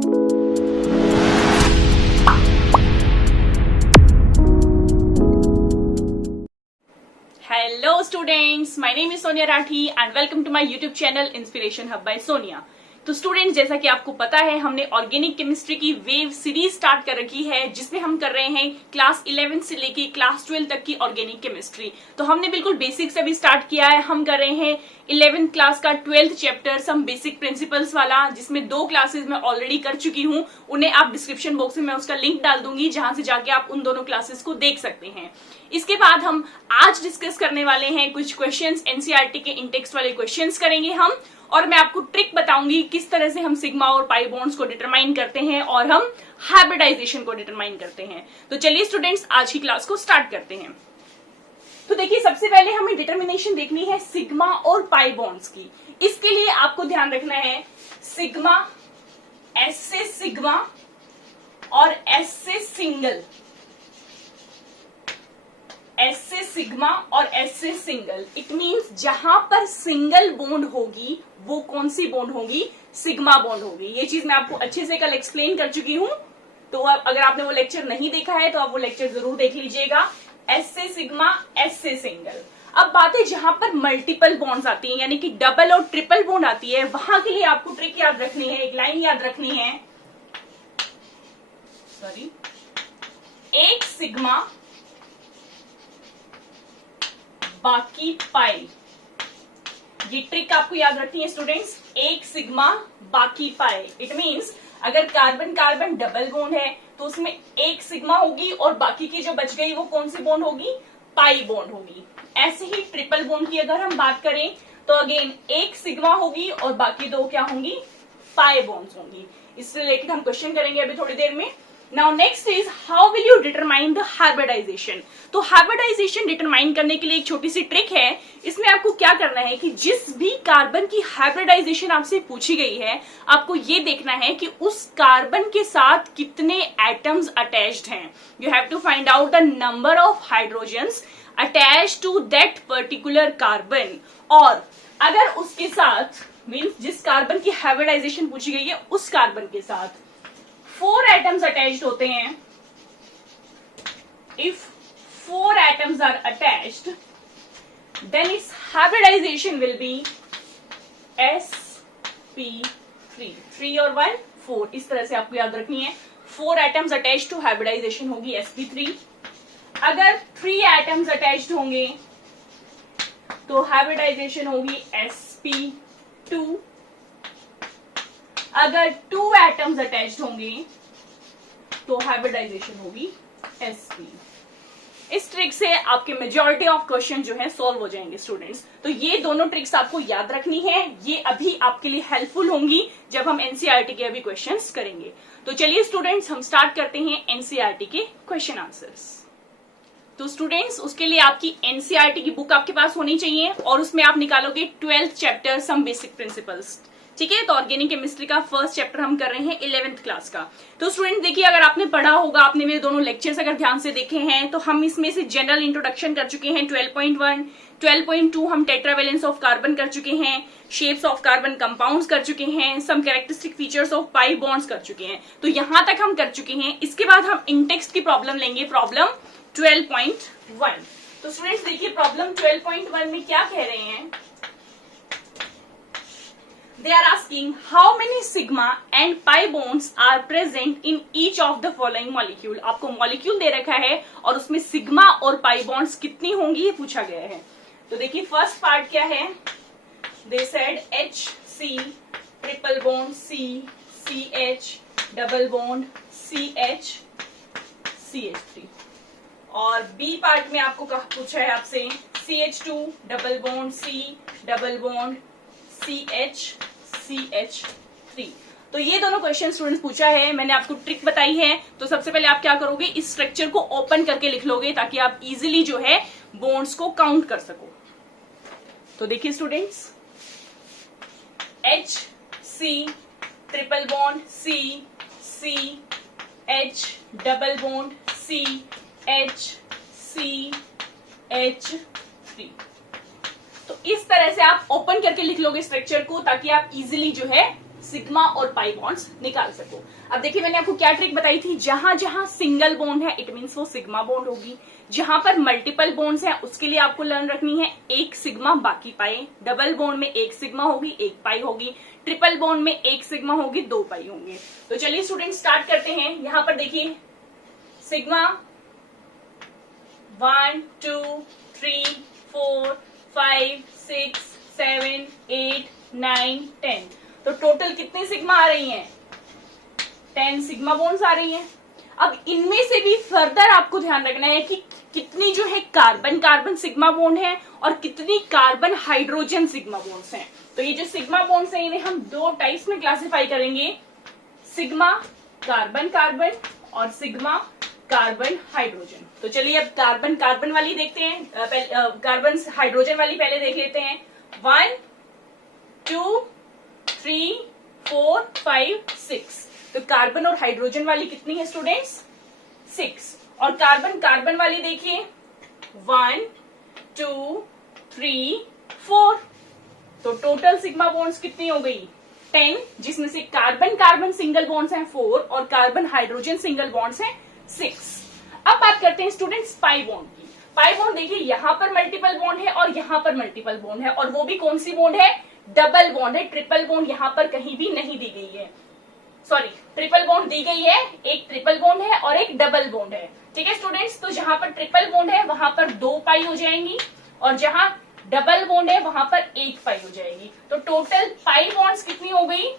Hello students, my name is Sonia Rathi and welcome to my YouTube channel Inspiration Hub by Sonia। तो students, जैसा कि आपको पता है, हमने ऑर्गेनिक केमिस्ट्री की वेव सीरीज स्टार्ट कर रखी है जिसमें हम कर रहे हैं क्लास 11 से लेके क्लास 12 तक की ऑर्गेनिक केमिस्ट्री। तो हमने बिल्कुल बेसिक से भी स्टार्ट किया है। हम कर रहे हैं 11th क्लास का 12th chapter some basic principles वाला, जिसमें 2 क्लासेस मैं ऑलरेडी कर चुकी हूँ। उन्हें आप डिस्क्रिप्शन बॉक्स में मैं उसका लिंक डाल दूंगी, जहां से जाके आप उन दोनों क्लासेस को देख सकते हैं। इसके बाद हम आज डिस्कस करने वाले हैं कुछ क्वेश्चंस, एनसीईआरटी के इंटेक्स्ट वाले क्वेश्चंस करेंगे हम, और मैं आपको ट्रिक बताऊंगी किस तरह से हम सिग्मा और पाई बॉन्ड्स को डिटरमाइन करते हैं और हम हाइब्रिडाइजेशन को डिटरमाइन करते हैं। तो चलिए स्टूडेंट्स, आज की क्लास को स्टार्ट करते हैं। तो देखिए, सबसे पहले हमें डिटरमिनेशन देखनी है सिग्मा और पाई बॉन्ड्स की। इसके लिए आपको ध्यान रखना है सिग्मा, एस से सिग्मा और एस से सिंगल, एस से सिग्मा और एस से सिंगल। इट मींस जहां पर सिंगल बॉन्ड होगी वो कौन सी बॉन्ड होगी? सिग्मा बॉन्ड होगी। ये चीज मैं आपको अच्छे से कल एक्सप्लेन कर चुकी हूं, तो अगर आपने वो लेक्चर नहीं देखा है तो आप वो लेक्चर जरूर देख लीजिएगा। एस से सिग्मा, एस से सिंगल। अब बात है जहां पर मल्टीपल बॉन्ड्स आती हैं, यानी कि डबल और ट्रिपल बॉन्ड आती है, वहां के लिए आपको ट्रिक याद रखनी है, एक लाइन याद रखनी है। सॉरी, एक सिग्मा बाकी पाई। ये ट्रिक आपको याद रखनी है स्टूडेंट्स, एक सिग्मा बाकी पाई। इट मींस अगर कार्बन कार्बन डबल बॉन्ड है तो उसमें एक सिग्मा होगी और बाकी की जो बच गई वो कौन सी बॉन्ड होगी? पाई बॉन्ड होगी। ऐसे ही ट्रिपल बॉन्ड की अगर हम बात करें तो अगेन एक सिग्मा होगी और बाकी 2 क्या होंगी? पाई बॉन्ड्स होंगी। इससे रिलेटेड हम क्वेश्चन करेंगे अभी थोड़ी देर में। Now next is how will you determine the hybridization? तो hybridization डिटरमाइन करने के लिए एक छोटी सी ट्रिक है। इसमें आपको क्या करना है कि जिस भी कार्बन की हाइब्रिडाइजेशन आपसे पूछी गई है, आपको ये देखना है कि उस कार्बन के साथ कितने एटम्स अटैच्ड हैं। You have to find out the number of hydrogens attached to that particular carbon. और अगर उसके साथ मीन्स जिस कार्बन की हाइब्रिडाइजेशन पूछी गई है उस कार्बन के साथ 4 एटम्स अटैच्ड होते हैं, if 4 atoms are attached, then its hybridization will be sp3। 3 और 1 4, इस तरह से आपको याद रखनी है। 4 एटम्स अटैच्ड टू हाइब्रिडाइजेशन होगी sp3। अगर 3 एटम्स अटैच्ड होंगे तो हाइब्रिडाइजेशन होगी sp2। अगर 2 एटम्स अटैच्ड होंगे तो हाइब्रिडाइजेशन होगी sp। इस ट्रिक से आपके मेजॉरिटी ऑफ क्वेश्चन जो है सॉल्व हो जाएंगे स्टूडेंट्स। तो ये दोनों ट्रिक्स आपको याद रखनी है, ये अभी आपके लिए हेल्पफुल होंगी जब हम एनसीईआरटी के अभी क्वेश्चंस करेंगे। तो चलिए स्टूडेंट्स, हम स्टार्ट करते हैं एनसीईआरटी के क्वेश्चन आंसर्स। तो स्टूडेंट्स, उसके लिए आपकी एनसीईआरटी की बुक आपके पास होनी चाहिए और उसमें आप निकालोगे 12th chapter some basic principles. ठीक है, तो ऑर्गेनिक केमिस्ट्री का फर्स्ट चैप्टर हम कर रहे हैं 11th क्लास का। तो स्टूडेंट देखिए, अगर आपने पढ़ा होगा, आपने मेरे दोनों लेक्चर्स अगर ध्यान से देखे हैं, तो हम इसमें से जनरल इंट्रोडक्शन कर चुके हैं 12.1, 12.2 हम टेट्रावेलेंस ऑफ कार्बन कर चुके हैं, शेप्स ऑफ कार्बन कंपाउंड्स कर चुके हैं, some characteristic features of pi bonds कर चुके हैं। तो यहां तक हम कर चुके हैं। इसके बाद हम इंटेक्स्ट की प्रॉब्लम लेंगे, प्रॉब्लम 12.1। तो स्टूडेंट्स देखिए, प्रॉब्लम 12.1 में क्या कह रहे हैं? They are asking how many sigma and pi bonds are present in each of the following molecule। आपको मॉलिक्यूल दे रखा है और उसमें सिग्मा और पाई बॉन्ड्स कितनी होंगी ये पूछा गया है। तो देखिए, फर्स्ट पार्ट क्या है? They said HC triple bond C, CH double bond CH, CH3। और बी पार्ट में आपको पूछा है आपसे CH2 double bond C double bond CH, CH3। तो ये दोनों क्वेश्चन स्टूडेंट्स पूछा है, मैंने आपको ट्रिक बताई है। तो सबसे पहले आप क्या करोगे, इस स्ट्रक्चर को ओपन करके लिख लोगे ताकि आप इजीली जो है बॉन्ड्स को काउंट कर सको। तो देखिए students, H C triple bond C, C H double bond C H, C H3। तो इस तरह से आप ओपन करके लिख लोगे स्ट्रक्चर को ताकि आप इजीली जो है सिग्मा और पाई बॉन्ड्स निकाल सको। अब देखिए मैंने आपको क्या ट्रिक बताई थी, जहां जहां सिंगल बॉन्ड है इट मीन्स वो सिग्मा बॉन्ड होगी, जहां पर मल्टीपल बॉन्ड्स हैं उसके लिए आपको लर्न रखनी है एक सिग्मा बाकी पाई, डबल बॉन्ड में एक सिग्मा होगी एक पाई होगी, ट्रिपल बॉन्ड में एक सिग्मा होगी दो पाई होंगे। तो चलिए स्टूडेंट स्टार्ट करते हैं। यहां पर देखिए सिग्मा 1 2 3 4 5 6 7 8 9 10, तो टोटल कितने सिग्मा आ रही हैं? 10 सिग्मा बॉन्ड्स आ रही हैं। अब इनमें से भी फर्दर आपको ध्यान रखना है कि कितनी जो है कार्बन कार्बन सिग्मा बॉन्ड है और कितनी कार्बन हाइड्रोजन सिग्मा बॉन्ड्स हैं। तो ये जो सिग्मा बॉन्ड्स हैं इन्हें हम दो टाइप्स में क्लासिफाई करेंगे, सिग्मा कार्बन कार्बन और सिग्मा कार्बन हाइड्रोजन। तो चलिए अब कार्बन कार्बन वाली देखते हैं, कार्बन हाइड्रोजन वाली पहले देख लेते हैं। 1 2 3 4 5 6, तो कार्बन और हाइड्रोजन वाली कितनी है स्टूडेंट्स? 6। और कार्बन कार्बन वाली देखिए 1 2 3 4, तो टोटल सिग्मा बॉन्ड्स कितनी हो गई? 10, जिसमें से कार्बन कार्बन सिंगल बॉन्ड्स हैं 4 और कार्बन हाइड्रोजन सिंगल बॉन्ड्स हैं 6। अब बात करते हैं स्टूडेंट्स पाई बॉन्ड की। पाई बॉन्ड देखिए यहाँ पर मल्टीपल बॉन्ड है और यहाँ पर मल्टीपल बॉन्ड है, और वो भी कौन सी बॉन्ड है? डबल बॉन्ड है। ट्रिपल बॉन्ड यहाँ पर कहीं भी नहीं दी गई है, सॉरी ट्रिपल बॉन्ड दी गई है, एक ट्रिपल बॉन्ड है और एक डबल बॉन्ड है। ठीक है स्टूडेंट्स, तो जहां पर ट्रिपल बॉन्ड है वहां पर 2 पाई हो जाएंगी और जहां डबल बॉन्ड है वहां पर 1 पाई हो जाएगी। तो टोटल पाई बॉन्ड्स कितनी हो गई?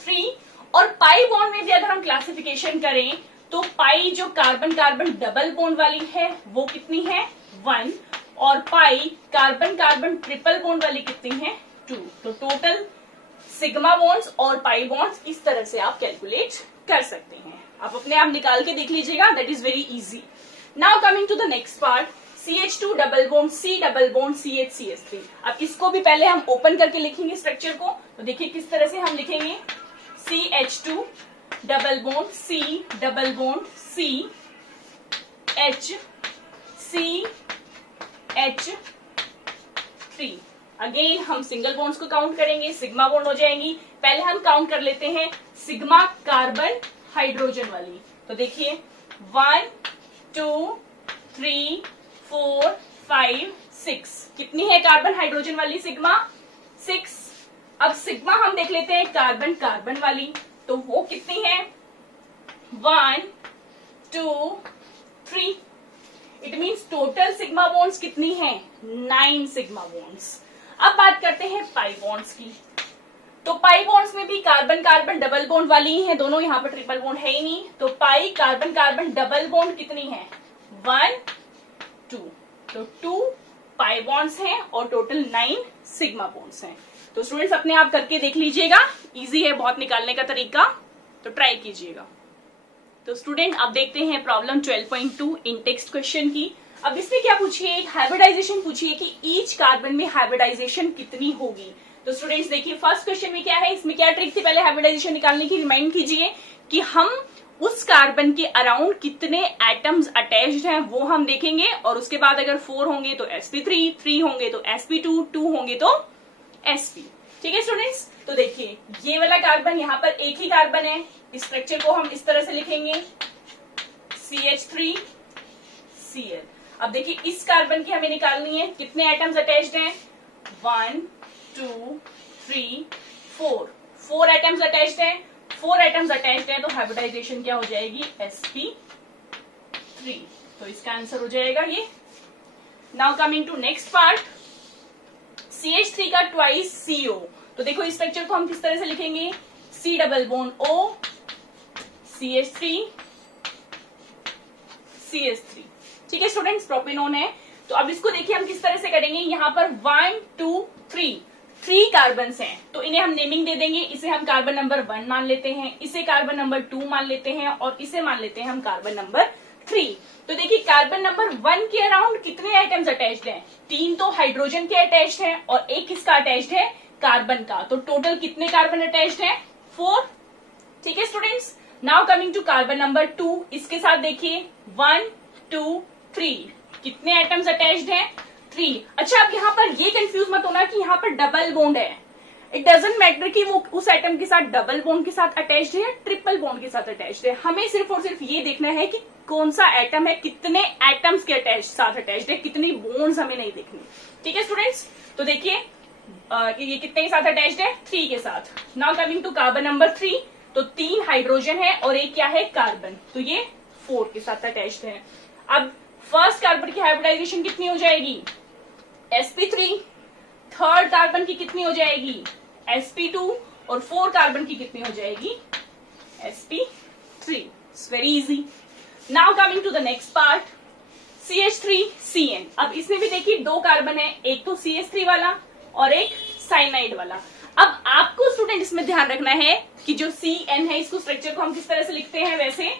3। और पाई बॉन्ड में भी अगर हम क्लासिफिकेशन करें तो पाई जो कार्बन कार्बन डबल बॉन्ड वाली है वो कितनी है? 1, और पाई कार्बन कार्बन ट्रिपल बॉन्ड वाली कितनी है? 2। तो टोटल सिग्मा बॉन्ड्स और पाई बॉन्ड्स इस तरह से आप कैलकुलेट कर सकते हैं। आप अपने आप निकाल के देख लीजिएगा, that is very easy. Now coming to the next part, CH2 double bond C double bond CH CH3। अब इसको भी पहले हम ओपन करके लिखेंगे स्ट्रक्चर को, तो देखिए किस तरह से हम लिखेंगे। CH2 double bond C double bond C H C H3। Again हम सिंगल बॉन्ड्स को काउंट करेंगे, सिग्मा बॉन्ड हो जाएंगी। पहले हम काउंट कर लेते हैं सिग्मा कार्बन हाइड्रोजन वाली, तो देखिए 1 2 3 4 5 6, कितनी है कार्बन हाइड्रोजन वाली? सिग्मा 6। अब सिग्मा हम देख लेते हैं कार्बन कार्बन वाली, तो वो कितनी है? 1 2 3। It means total sigma bonds कितनी है? 9 सिग्मा बॉन्ड्स। अब बात करते हैं पाई बॉन्ड्स की, तो पाई बॉन्ड्स में भी कार्बन कार्बन डबल बॉन्ड वाली ही है दोनों, यहाँ पर ट्रिपल बॉन्ड है ही नहीं। तो पाई कार्बन कार्बन डबल बॉन्ड कितनी है? 1 2, तो 2 पाई बॉन्ड्स हैं और टोटल 9 सिग्मा बॉन्ड्स हैं। तो स्टूडेंट्स अपने आप करके देख लीजिएगा, इजी है बहुत निकालने का तरीका, तो ट्राई कीजिएगा। तो स्टूडेंट अब देखते हैं प्रॉब्लम 12.2 इन टेक्स्ट क्वेश्चन की। अब इसमें क्या पूछिए? एक हाइब्रिडाइजेशन पूछिए कि ईच कार्बन में हाइब्रिडाइजेशन कितनी होगी। तो स्टूडेंट्स देखिए फर्स्ट क्वेश्चन में क्या है, इसमें क्या ट्रिक थी पहले हाइब्रिडाइजेशन निकालने की, रिमाइंड कीजिए कि हम उस कार्बन के अराउंड कितने एटम्स अटैच्ड हैं वो हम देखेंगे, और उसके बाद अगर 4 होंगे तो sp3, 3 होंगे तो sp2, 2 होंगे तो sp। ठीक है स्टूडेंट्स, तो देखिए ये वाला कार्बन, यहाँ पर एक ही कार्बन है, इस स्ट्रक्चर को हम इस तरह से लिखेंगे CH3Cl। अब देखिए इस कार्बन की हमें निकालनी है, कितने एटम्स अटैच्ड हैं? 1 2 3 4, 4 एटम्स अटैच्ड हैं। 4 एटम्स अटैच्ड हैं तो हाइब्रिडाइजेशन क्या हो जाएगी? sp3। तो इसका आंसर हो जाएगा ये। Now coming to next part, CH3 का ट्वाइस CO। तो देखो इस स्ट्रक्चर को हम किस तरह से लिखेंगे? C double bond O CH3 CH3। ठीक है स्टूडेंट्स, प्रोपेनॉन है। तो अब इसको देखिए हम किस तरह से करेंगे, यहाँ पर 1 2 3 कार्बन्स हैं, तो इन्हें हम नेमिंग दे देंगे। इसे हम कार्बन नंबर 1 मान लेते हैं, इसे कार्बन नंबर 2 मान लेते हैं, और इसे मान लेते हैं हम कार्बन नंबर 3। तो देखिए कार्बन नंबर 1 के अराउंड कितने आइटम्स अटैच्ड हैं? 3 तो हाइड्रोजन के अटैच्ड हैं और 1 किसका अटैच्ड है? कार्बन का। तो टोटल कितने कार्बन अटैच्ड हैं? 4। ठीक है students, now coming to carbon number 2, इसके साथ देखिए 1 2 3, कितने आइटम्स अटैच्ड हैं? 3। अच्छा अब यहाँ पर ये कंफ्यूज मत होना कि यहाँ पर डबल बॉन्ड है, इट डजेंट मैटर कि वो उस एटम के साथ डबल बॉन्ड के साथ अटैच्ड है या ट्रिपल बॉन्ड के साथ अटैच्ड है, हमें सिर्फ और सिर्फ ये देखना है कि कौन सा एटम है, कितने एटम्स के साथ अटैच्ड है, कितनी बॉन्ड्स हमें नहीं देखनी। ठीक है स्टूडेंट्स, तो देखिए ये कितने के साथ अटैच्ड है, 3 के साथ। Now coming to carbon number 3, तो 3 हाइड्रोजन है और एक क्या है, कार्बन, तो ये 4 के साथ अटैच्ड है। अब फर्स्ट कार्बन की हाइब्रिडाइजेशन कितनी हो जाएगी, sp3, थर्ड कार्बन की कितनी हो जाएगी, sp2, और 4 कार्बन की कितनी हो जाएगी, sp3। It's very easy. Now coming to the next part, CH3CN। अब इसमें भी देखिए 2 कार्बन है, एक तो CH3 वाला और एक साइनाइड वाला। अब आपको स्टूडेंट इसमें ध्यान रखना है कि जो CN है, इसको स्ट्रक्चर को हम किस तरह से लिखते हैं, वैसे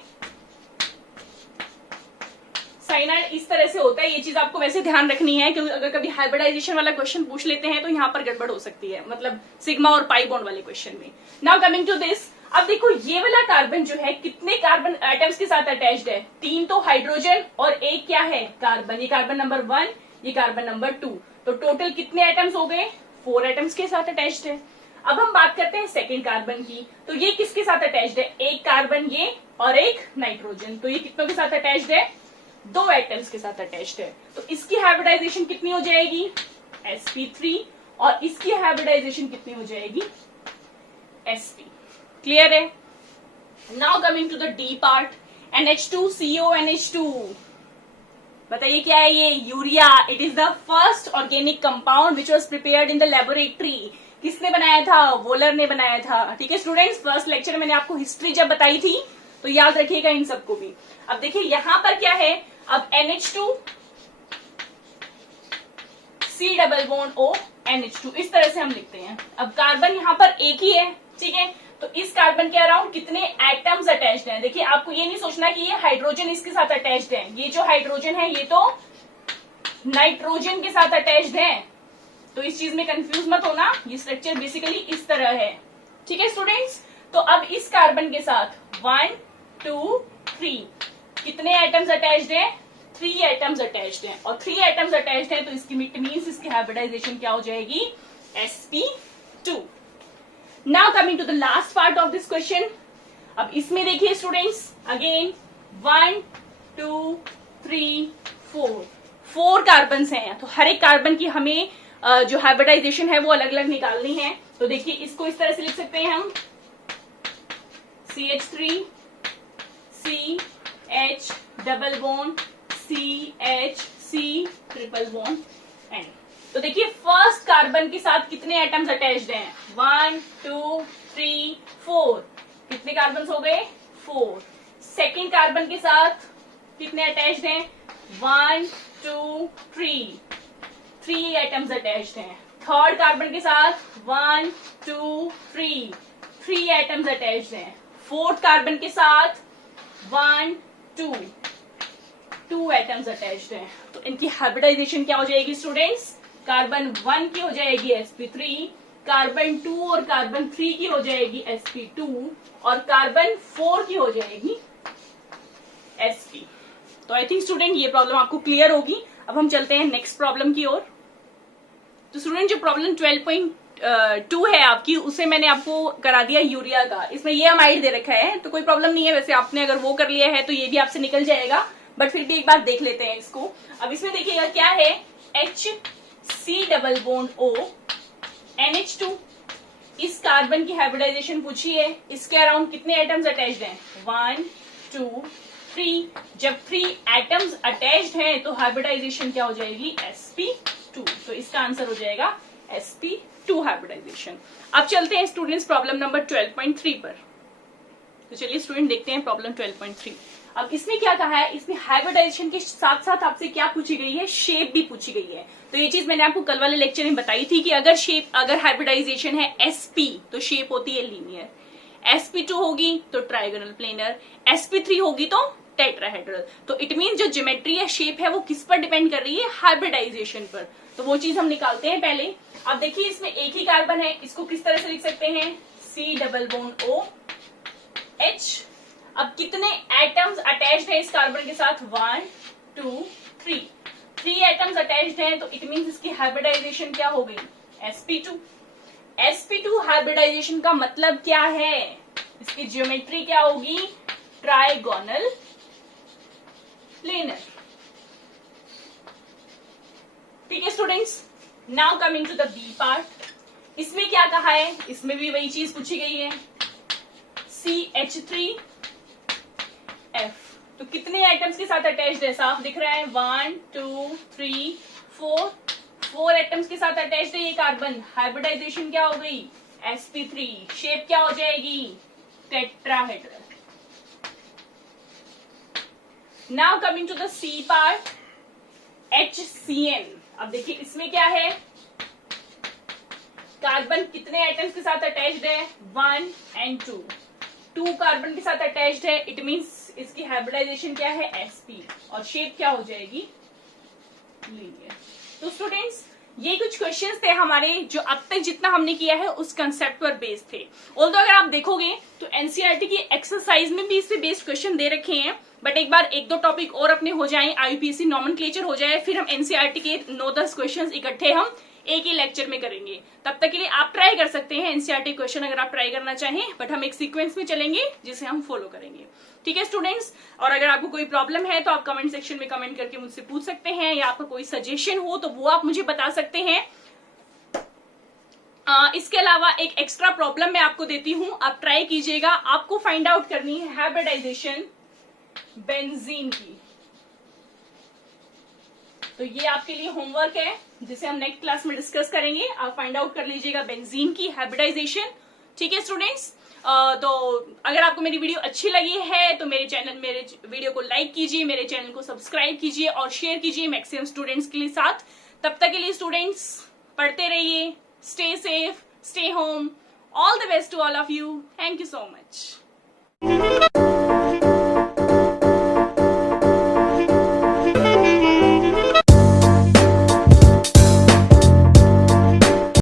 साइनाइड इस तरह से होता है। ये चीज आपको वैसे ध्यान रखनी है, क्योंकि अगर कभी हाइब्रिडाइजेशन वाला क्वेश्चन पूछ लेते हैं तो यहाँ पर गड़बड़ हो सकती है, मतलब सिग्मा और पाई बॉन्ड वाले क्वेश्चन में। नाउ कमिंग टू दिस, अब देखो ये वाला कार्बन जो है कितने कार्बन एटम्स के साथ अटैच्ड है, 3 तो हाइड्रोजन और एक क्या है, कार्बन। ये कार्बन नंबर 1, ये कार्बन नंबर 2, तो टोटल कितने एटम्स हो गए, 4 एटम्स के साथ अटैच्ड है। अब हम बात करते हैं सेकेंड कार्बन की, तो ये किसके साथ अटैच्ड है, एक कार्बन ये और एक नाइट्रोजन, तो ये कितनों के साथ अटैच्ड है, 2 एटम्स के साथ अटैच्ड है। तो इसकी हाइब्रिडाइजेशन कितनी हो जाएगी, sp3, और इसकी हाइब्रिडाइजेशन कितनी हो जाएगी, sp। क्लियर है। Now coming to the D part, NH2CONH2। बताइए क्या है ये, urea. It is the first organic compound which was prepared in the laboratory. किसने बनाया था, वोलर ने बनाया था। ठीक है स्टूडेंट्स, फर्स्ट लेक्चर में मैंने आपको हिस्ट्री जब बताई थी तो याद रखिएगा इन सबको भी। अब देखिए यहां पर क्या है, अब NH2C double bond O NH2, इस तरह से हम लिखते हैं। अब कार्बन यहां पर एक ही है, ठीक है, तो इस कार्बन के अराउंड कितने एटम्स अटैच्ड हैं। देखिए आपको ये नहीं सोचना कि ये हाइड्रोजन इसके साथ अटैच्ड है, ये जो हाइड्रोजन है ये तो नाइट्रोजन के साथ अटैच्ड है, तो इस चीज में कंफ्यूज मत होना। ये स्ट्रक्चर बेसिकली इस तरह है। ठीक है स्टूडेंट्स, तो अब इस कार्बन के साथ 1 2 3 कितने एटम्स अटैच्ड है, 3 एटम्स अटैच्ड हैं, और 3 एटम्स अटैच्ड हैं तो इसकी इट मींस इसकी हाइब्रिडाइजेशन क्या हो जाएगी, sp2। Now coming to the last part of this question. अब इसमें देखिए स्टूडेंट्स, अगेन 1 2 3 4 कार्बन्स हैं, तो हर एक कार्बन की हमें जो हाइब्रिडाइजेशन है वो अलग अलग निकालनी है। तो देखिए इसको इस तरह से लिख सकते हैं हम, CH3 CH double bond CH C triple bond N। तो देखिए फर्स्ट कार्बन के साथ कितने एटम्स अटैच्ड हैं, 1 2 3 4, कितने कार्बन हो गए, 4। सेकेंड कार्बन के साथ कितने अटैच्ड हैं, 1 2 3 एटम्स अटैच्ड हैं। थर्ड कार्बन के साथ 1 2 3 एटम्स अटैच्ड हैं। फोर्थ कार्बन के साथ 1 2 एटम्स अटैच्ड हैं। तो इनकी हाइब्रिडाइजेशन क्या हो जाएगी स्टूडेंट्स, कार्बन 1 की हो जाएगी sp3, कार्बन 2 और कार्बन 3 की हो जाएगी sp2, और कार्बन 4 की हो जाएगी sp। तो आई थिंक स्टूडेंट ये प्रॉब्लम आपको क्लियर होगी। अब हम चलते हैं नेक्स्ट प्रॉब्लम की ओर। तो स्टूडेंट जो प्रॉब्लम 12.2 है आपकी, उसे मैंने आपको करा दिया यूरिया का। इसमें ये अमाइड दे रखा है तो कोई प्रॉब्लम नहीं है, वैसे आपने अगर वो कर लिया है तो ये भी आपसे निकल जाएगा, बट फिर भी एक बार देख लेते हैं इसको। अब इसमें देखिएगा क्या है, HC double bond O NH2। इस कार्बन की हाइब्रिडाइजेशन पूछी है, इसके अराउंड कितने एटम्स अटैच्ड हैं, 1 2 3। जब 3 एटम्स अटैच्ड हैं तो हाइब्रिडाइजेशन क्या हो जाएगी, sp2। तो इसका आंसर हो जाएगा sp2 हाइब्रिडाइजेशन। अब चलते हैं स्टूडेंट्स प्रॉब्लम नंबर 12.3 पर। तो चलिए स्टूडेंट देखते हैं प्रॉब्लम 12.3। अब इसमें क्या कहा है, इसमें हाइब्रिडाइजेशन के साथ साथ आपसे क्या पूछी गई है, शेप भी पूछी गई है। तो ये चीज मैंने आपको कल वाले लेक्चर में बताई थी कि अगर हाइब्रिडाइजेशन है sp तो शेप होती है लीनियर, sp2 होगी तो ट्राइगोनल प्लेनर, sp3 होगी तो टेट्राहेड्रल। तो इट मीन जो ज्योमेट्री या शेप है वो किस पर डिपेंड कर रही है, हाइब्रिडाइजेशन पर। तो वो चीज हम निकालते हैं पहले। अब देखिए इसमें एक ही कार्बन है, इसको किस तरह से लिख सकते हैं, C double bond O H। अब कितने एटम्स अटैच्ड है इस कार्बन के साथ, 1 2 3 एटम्स अटैच्ड हैं, तो इट मींस इसकी हाइब्रिडाइजेशन क्या हो गई, sp2। sp2 हाइब्रिडाइजेशन का मतलब क्या है? इसकी ज्योमेट्री क्या होगी? Trigonal planar. ठीक है students, now coming to the B part. इसमें क्या कहा है? इसमें भी वही चीज पूछी गई है, CH3F। तो कितने आइटम्स के साथ अटैच्ड है? साफ दिख रहा है, 1 2 3 4 एटम्स के साथ अटैच्ड है ये कार्बन। हाइब्रिडाइजेशन क्या हो गई? sp3। शेप क्या हो जाएगी? Tetrahedral. Now coming to the C part, HCN। अब देखिए इसमें क्या है? कार्बन कितने एटम्स के साथ अटैच्ड है? 1 and 2 कार्बन के साथ अटैच्ड है। इट मींस इसकी हाइब्रिडाइजेशन क्या है? sp। और शेप क्या हो जाएगी? लीनियर। तो स्टूडेंट्स, ये कुछ क्वेश्चंस थे हमारे जो अब तक जितना हमने किया है उस कंसेप्ट पर बेस्ड थे। ऑल्दो अगर आप देखोगे तो एनसीईआरटी की एक्सरसाइज में भी इस पे बेस्ड क्वेश्चन दे रखे हैं, बट एक बार 1-2 टॉपिक और अपने हो जाएं, आईयूपीएससी नॉमेनक्लेचर हो जाए, फिर हम एनसीईआरटी के 9-10 क्वेश्चन इकट्ठे हम एक ही लेक्चर में करेंगे। तब तक के लिए आप ट्राई कर सकते हैं एनसीईआरटी क्वेश्चन अगर आप ट्राई करना चाहें, बट हम एक सीक्वेंस में चलेंगे जिसे हम फॉलो करेंगे। ठीक है स्टूडेंट्स, और अगर आपको कोई प्रॉब्लम है तो आप कमेंट सेक्शन में कमेंट करके मुझसे पूछ सकते हैं, या आपका कोई सजेशन हो तो वो आप मुझे बता सकते हैं। इसके अलावा एक एक्स्ट्रा प्रॉब्लम मैं आपको देती हूं, आप ट्राई कीजिएगा। आपको फाइंड आउट करनी है हाइब्रिडाइजेशन बेंजीन की। तो ये आपके लिए होमवर्क है जिसे हम नेक्स्ट क्लास में डिस्कस करेंगे। आप फाइंड आउट कर लीजिएगा बेंजीन की हाइब्रिडाइजेशन। ठीक है स्टूडेंट्स, तो अगर आपको मेरी वीडियो अच्छी लगी है तो मेरे वीडियो को लाइक कीजिए, मेरे चैनल को सब्सक्राइब कीजिए और शेयर कीजिए मैक्सिमम स्टूडेंट्स के साथ। तब तक के लिए स्टूडेंट्स पढ़ते रहिए, stay safe, stay home, all the best to all of you. Thank you so much.